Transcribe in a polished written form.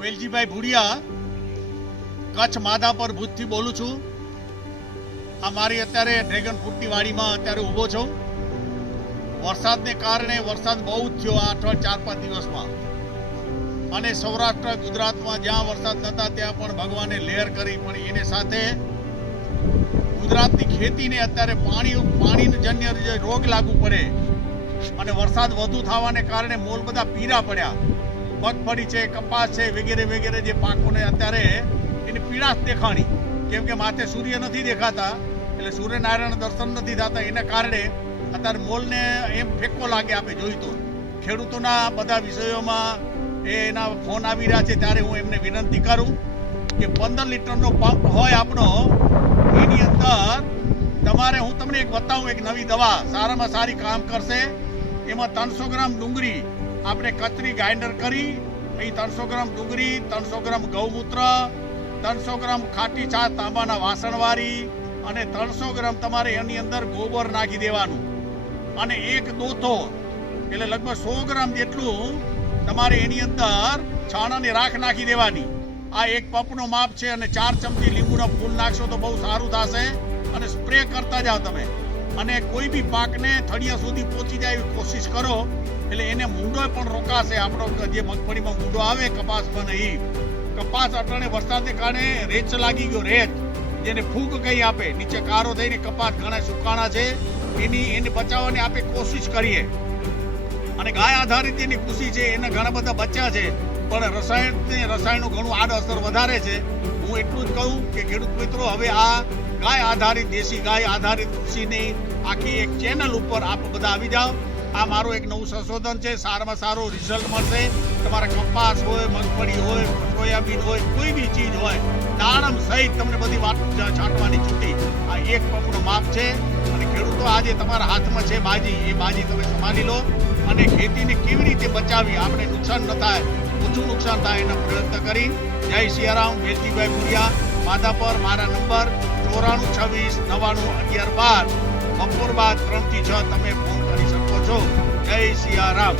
વેલજીભાઈ ભુડિયા કચ્છ માધાપર ભુજથી બોલું છું. આ મારી અત્યારે ડ્રેગન ફ્રૂટની વાડીમાં અત્યારે ઊભો છું. વરસાદને કારણે વરસાદ બહુ જ થયો આ 4-5 દિવસમાં, અને સૌરાષ્ટ્ર ગુજરાતમાં જ્યાં વરસાદ નહોતા ત્યાં પણ ભગવાને લહેર કરી. પણ એને સાથે ગુજરાતની ખેતીને અત્યારે પાણીજન્ય જે રોગ લાગુ પડે અને વરસાદ વધુ થવાને કારણે મોલ બધા પીળા પડ્યા. મગફળી છે, કપાસ છે, વગેરે વગેરે જે પાકોને અત્યારે એની પીળાશ દેખાણી, કેમ કે માથે સૂર્ય નથી દેખાતા, એટલે સૂર્યનારાયણ દર્શન નથી થતા. એના કારણે અત્યારે મોલને એમ ફેંકો લાગે. આપણે જોઈ તો ખેડૂતોના બધા વિષયોમાં એના ફોન આવી રહ્યા છે, ત્યારે હું એમને વિનંતી કરું કે 15 લીટરનો પંપ હોય આપણો, એની અંદર તમારે હું તમને એક બતાવું, એક નવી દવા સારામાં સારી કામ કરશે. એમાં 300 ગ્રામ ડુંગળી આપણે કતરી ગ્રાઇન્ડર કરી, અહીં 300 ગ્રામ ડુંગળી, 300 ગ્રામ ગૌમૂત્ર, 300 ગ્રામ ખાટી છાશ તાંબાના વાસણવાળી, અને 300 ગ્રામ તમારે એની અંદર ગોબર નાખી દેવાનું, અને એક દોથો એટલે લગભગ 100 ગ્રામ જેટલું તમારે એની અંદર છાણાની રાખ નાખી દેવાની. આ એક પંપનો માપ છે, અને 4 ચમચી લીંબુના ફૂલ નાખશો તો બહુ સારું થશે. અને સ્પ્રે કરતા જાઓ તમે, અને કોઈ બી પાકને થળિયા સુધી પહોંચી જાય એવી કોશિશ કરો, એટલે એને મૂંડો પણ રોકાશે. આપણો જે મગફળીમાં મૂંડો આવે કપાસમાં નહીં, કપાસ અટાણે વરસાદને કારણે રેચ લાગી ગયો, રેચ જેને ફૂગ કહી આપે, નીચે કારો થઈને કપાસ ઘણા સુકાણા છે, એને બચાવવાની આપણે કોશિશ કરીએ. અને ગાય આધારિત એની કૃષિ છે, એને ઘણા બધા બચ્યા છે, પણ રસાયણનું ઘણું આડઅસર વધારે છે. હું એટલું જ કહું કે ખેડૂત મિત્રો, હવે આ ગાય આધારિત, દેશી ગાય આધારિત કૃષિની આખી એક ચેનલ ઉપર આપ બધા આવી જાઓ. આ મારું એક નવું સંશોધન છે, સારામાં સારું રિઝલ્ટ મળશે. તમારા કપાસ હોય, મગફળી હોય, સોયાબીન હોય, કોઈ બી ચીજ હોય, દાડમ સહિત તમને બધી વાત છાંટવાની છૂટી. આ એક પંપનું માપ છે, અને ખેડૂતો આજે તમારા હાથમાં છે બાજી, એ બાજી તમે સંભાળી લો, અને ખેતીને કેવી રીતે બચાવી, આપણે નુકસાન ન થાય, ઓછું નુકસાન થાય એનો પ્રયત્ન કરી. જય સિયારામ. વેલજીભાઈ ભુડિયા, માધાપર. મારા નંબર 94 26 99 11 12. બપોર બાદ 3 થી 6 તમે ફોન કરી શકો છો. જય સિયારામ.